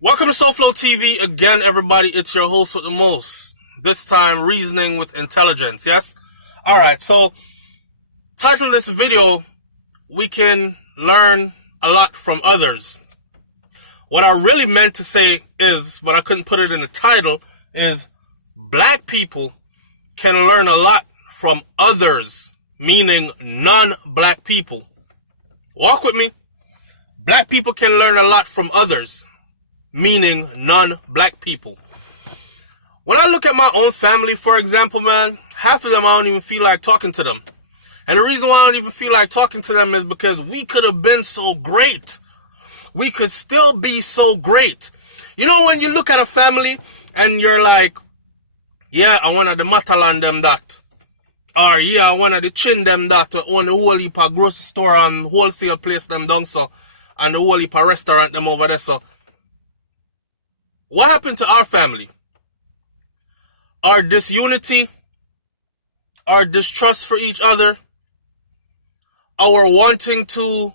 Welcome to SouFLoTV again, everybody. It's your host with the most. This time, reasoning with intelligence. Yes? Alright, so, title of this video, we can learn a lot from others. What I really meant to say is, but I couldn't put it in the title, is black people can learn a lot from others, meaning non-black people. Walk with me. Black people can learn a lot from others, meaning non-black people. When I look at my own family, for example, man, half of them I don't even feel like talking to them. And the reason why I don't even feel like talking to them is because we could have been so great. We could still be so great. You know, when you look at a family and you're like, yeah, I wanted the Matalan them that. Or yeah, I wanted the Chin them that. We own the whole heap of grocery store and wholesale place them down so. And the whole heap of restaurant them over there so. What happened to our family? Our disunity, our distrust for each other, our wanting to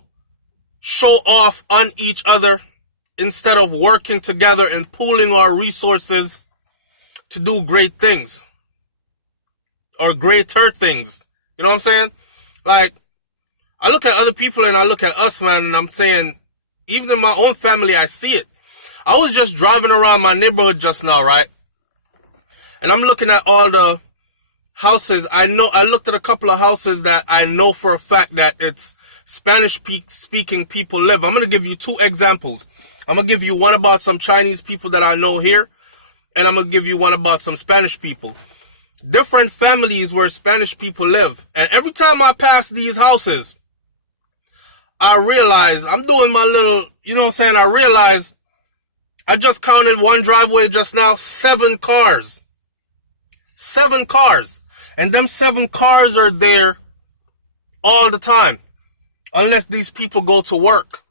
show off on each other instead of working together and pooling our resources to do great things or greater things. You know what I'm saying? Like, I look at other people and I look at us, man, and I'm saying, even in my own family, I see it. I was just driving around my neighborhood just now, right? And I'm looking at all the houses. I looked at a couple of houses that I know for a fact that it's Spanish-speaking people live. I'm going to give you two examples. I'm going to give you one about some Chinese people that I know here, and I'm going to give you one about some Spanish people. Different families where Spanish people live. And every time I pass these houses, I realize, I'm doing my little, you know what I'm saying, I realize I just counted one driveway just now, 7 cars. 7 cars. And them 7 cars are there all the time. Unless these people go to work.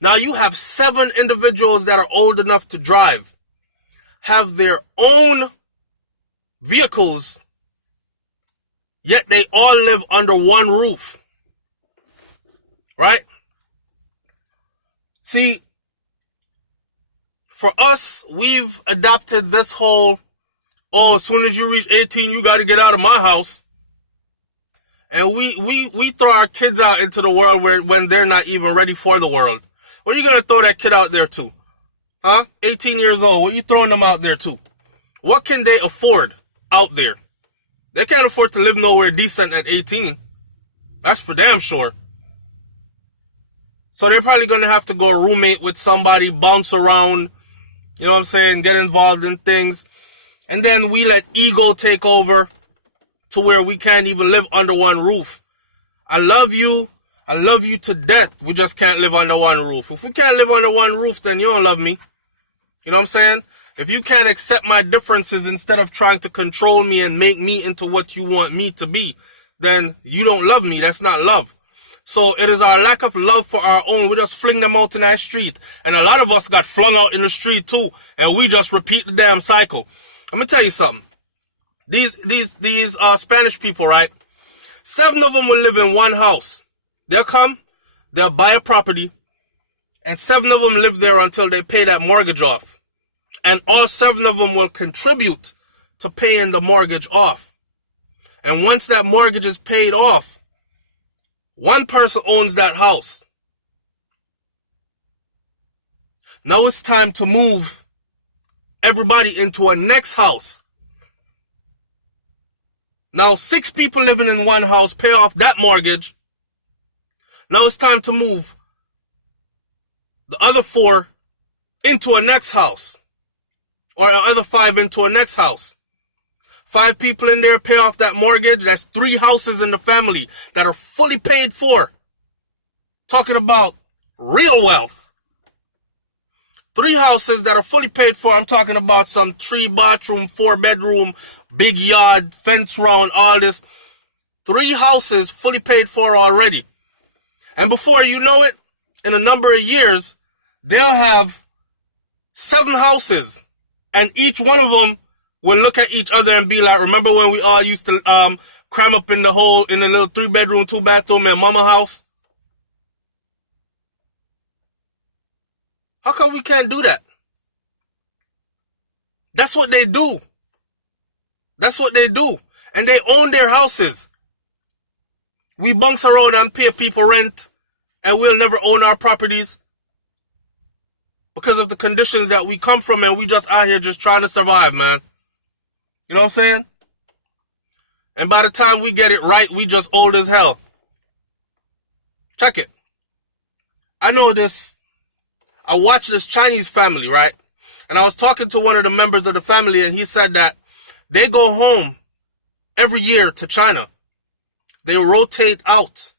Now you have 7 individuals that are old enough to drive. Have their own vehicles. Yet they all live under one roof. Right? See, for us, we've adopted this whole, oh, as soon as you reach 18, you got to get out of my house. And we throw our kids out into the world when they're not even ready for the world. What are you going to throw that kid out there to? Huh? 18 years old. What are you throwing them out there to? What can they afford out there? They can't afford to live nowhere decent at 18. That's for damn sure. So they're probably going to have to go roommate with somebody, bounce around, you know what I'm saying, get involved in things. And then we let ego take over to where we can't even live under one roof. I love you to death. We just can't live under one roof. If we can't live under one roof, then you don't love me. You know what I'm saying? If you can't accept my differences instead of trying to control me and make me into what you want me to be, then you don't love me. That's not love. So it is our lack of love for our own. We just fling them out in that street. And a lot of us got flung out in the street too. And we just repeat the damn cycle. I'm going to tell you something. These Spanish people, right? 7 of them will live in one house. They'll come, they'll buy a property, and 7 of them live there until they pay that mortgage off. And all 7 of them will contribute to paying the mortgage off. And once that mortgage is paid off, one person owns that house. Now it's time to move everybody into a next house. Now 6 people living in one house pay off that mortgage. Now it's time to move the other 4 into a next house. Or the other 5 into a next house. 5 people in there pay off that mortgage. That's 3 houses in the family that are fully paid for. Talking about real wealth. 3 houses that are fully paid for. I'm talking about some 3 bathroom, 4 bedroom, big yard, fence round, all this. 3 houses fully paid for already. And before you know it, in a number of years, they'll have 7 houses. And each one of them will look at each other and be like, remember when we all used to cram up in the little 3-bedroom, 2-bathroom in mama house? How come we can't do that? That's what they do. That's what they do. And they own their houses. We bunks around and pay people rent, and we'll never own our properties because of the conditions that we come from, and we just out here just trying to survive, man. You know what I'm saying? And by the time we get it right, we just old as hell. Check it. I know this. I watched this Chinese family, right? And I was talking to one of the members of the family, and he said that they go home every year to China. They rotate out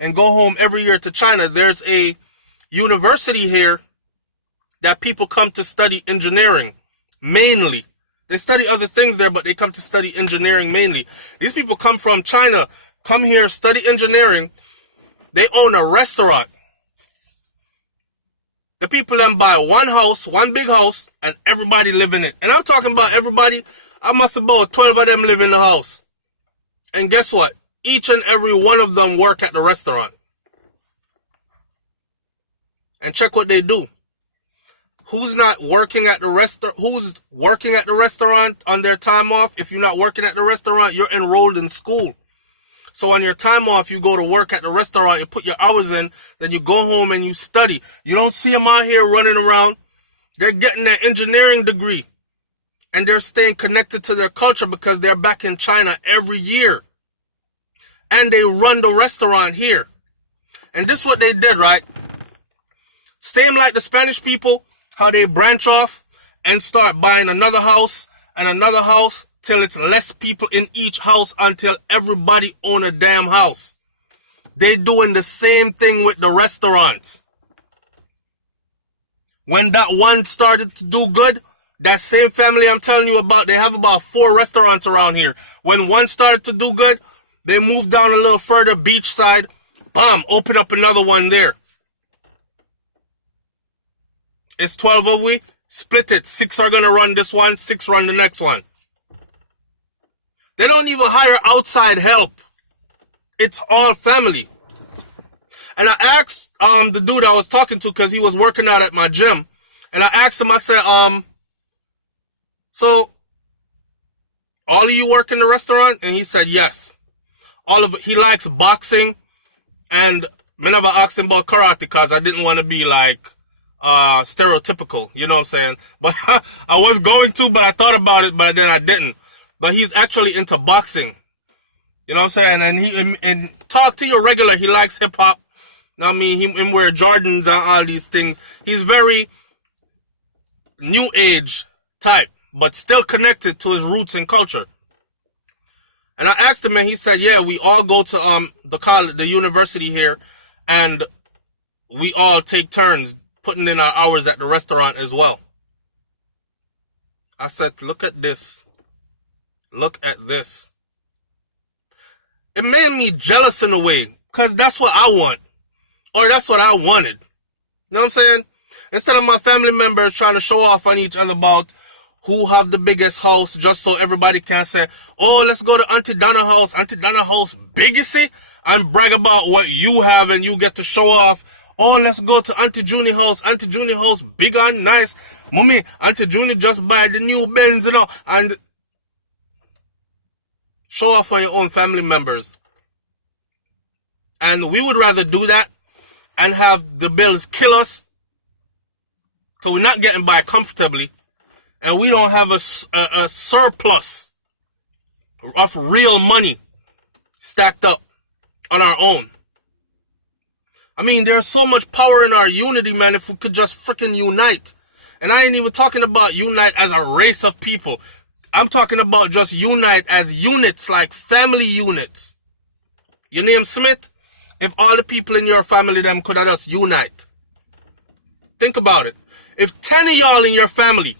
and go home every year to China. There's a university here that people come to study engineering, mainly. They study other things there, but they come to study engineering mainly. These people come from China, come here, study engineering. They own a restaurant. The people then buy one house, one big house, and everybody live in it. And I'm talking about everybody. I must about 12 of them live in the house. And guess what? Each and every one of them work at the restaurant. And check what they do. Who's not working at the restaurant? Who's working at the restaurant on their time off? If you're not working at the restaurant, you're enrolled in school. So on your time off, you go to work at the restaurant, you put your hours in, then you go home and you study. You don't see them out here running around. They're getting their engineering degree. And they're staying connected to their culture because they're back in China every year. And they run the restaurant here. And this is what they did, right? Same like the Spanish people, how they branch off and start buying another house and another house till it's less people in each house until everybody own a damn house. They doing the same thing with the restaurants. When that one started to do good, that same family I'm telling you about, they have about 4 restaurants around here. When one started to do good, they moved down a little further, beachside, bam, open up another one there. It's 12 of we, split it. 6 are going to run this one, 6 run the next one. They don't even hire outside help. It's all family. And I asked the dude I was talking to, because he was working out at my gym, and I asked him, I said, so all of you work in the restaurant? And he said, yes. All of it. He likes boxing, and I never asked him about karate because I didn't want to be like stereotypical, you know what I'm saying? But I was going to, but I thought about it, but then I didn't. But he's actually into boxing, you know what I'm saying? And he talk to your regular, he likes hip hop. I mean, he wear Jordans and all these things. He's very new age type, but still connected to his roots and culture. And I asked him, and he said, yeah, we all go to the college, the university here, and we all take turns putting in our hours at the restaurant as well. I said, look at this. Look at this. It made me jealous in a way, because that's what I want. Or that's what I wanted. You know what I'm saying? Instead of my family members trying to show off on each other about who have the biggest house, just so everybody can say, oh, let's go to Auntie Donna house. Auntie Donna house biggest, and brag about what you have and you get to show off. Oh, let's go to Auntie Junie house. Auntie Junie house big and nice. Mommy, Auntie Junie just buy the new Benz, you know, and show off on your own family members. And we would rather do that and have the bills kill us, because we're not getting by comfortably, and we don't have a surplus of real money stacked up on our own. I mean, there's so much power in our unity, man, if we could just freaking unite. And I ain't even talking about unite as a race of people. I'm talking about just unite as units, like family units. Your name Smith? If all the people in your family, them could have just unite. Think about it. If 10 of y'all in your family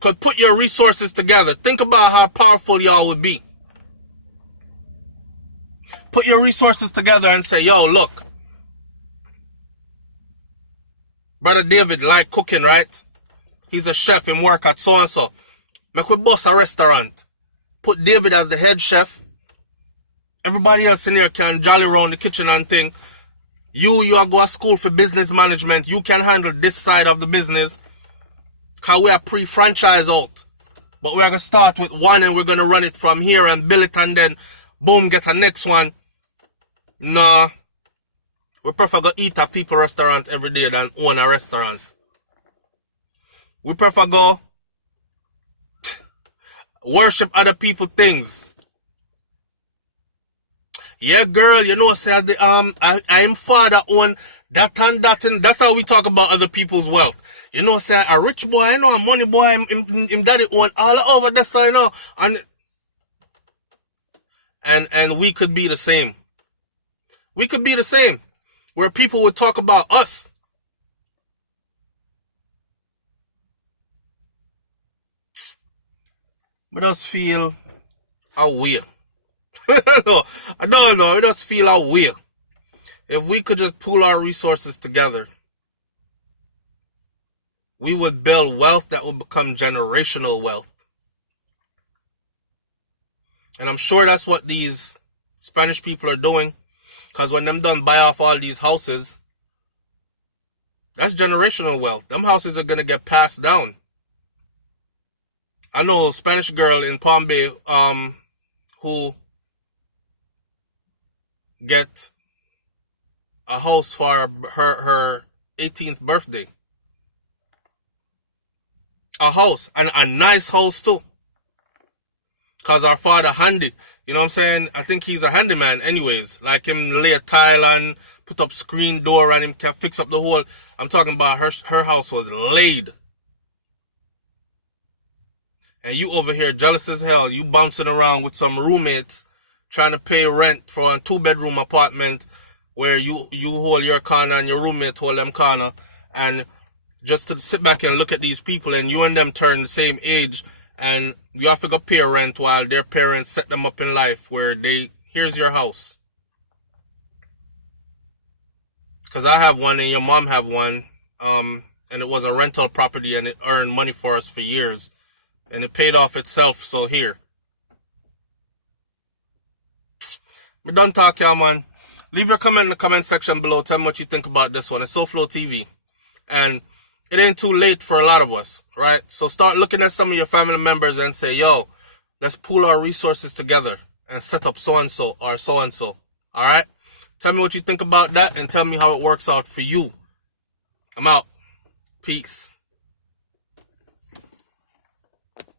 could put your resources together, think about how powerful y'all would be. Put your resources together and say, yo, look. Brother David like cooking, right? He's a chef and work at so-and-so. Make we boss a restaurant. Put David as the head chef. Everybody else in here can jolly around the kitchen and thing. You are go to school for business management. You can handle this side of the business. Because we are pre-franchise out. But we're going to start with one and we're going to run it from here and build it and then boom, get a next one. No. We prefer go eat at people restaurant every day than own a restaurant. We prefer go worship other people things. Yeah, girl, you know, say I am father own that and that, and that's how we talk about other people's wealth. You know, say a rich boy, you know, a money boy, him daddy own all over this, you know, and we could be the same. We could be the same, where people would talk about us. But us feel aware. I don't know. It does feel aware. If we could just pool our resources together, we would build wealth that would become generational wealth. And I'm sure that's what these Spanish people are doing. Because when them done buy off all these houses, that's generational wealth. Them houses are going to get passed down. I know a Spanish girl in Palm Bay who get a house for her 18th birthday. A house, and a nice house too. Because our father handy. You know what I'm saying? I think he's a handyman anyways. Like him lay a tile and put up screen door and him can fix up the whole. I'm talking about her house was laid. And you over here jealous as hell. You bouncing around with some roommates trying to pay rent for a 2-bedroom apartment where you hold your corner and your roommate hold them corner. And just to sit back and look at these people and you and them turn the same age and you have to go pay rent while their parents set them up in life where here's your house. Because I have one and your mom have one. And it was a rental property and it earned money for us for years. And it paid off itself, so here. We done talk, y'all, man. Leave your comment in the comment section below. Tell me what you think about this one. It's SouFLoTV. And it ain't too late for a lot of us, right? So start looking at some of your family members and say, yo, let's pool our resources together and set up so-and-so or so-and-so. All right? Tell me what you think about that and tell me how it works out for you. I'm out. Peace.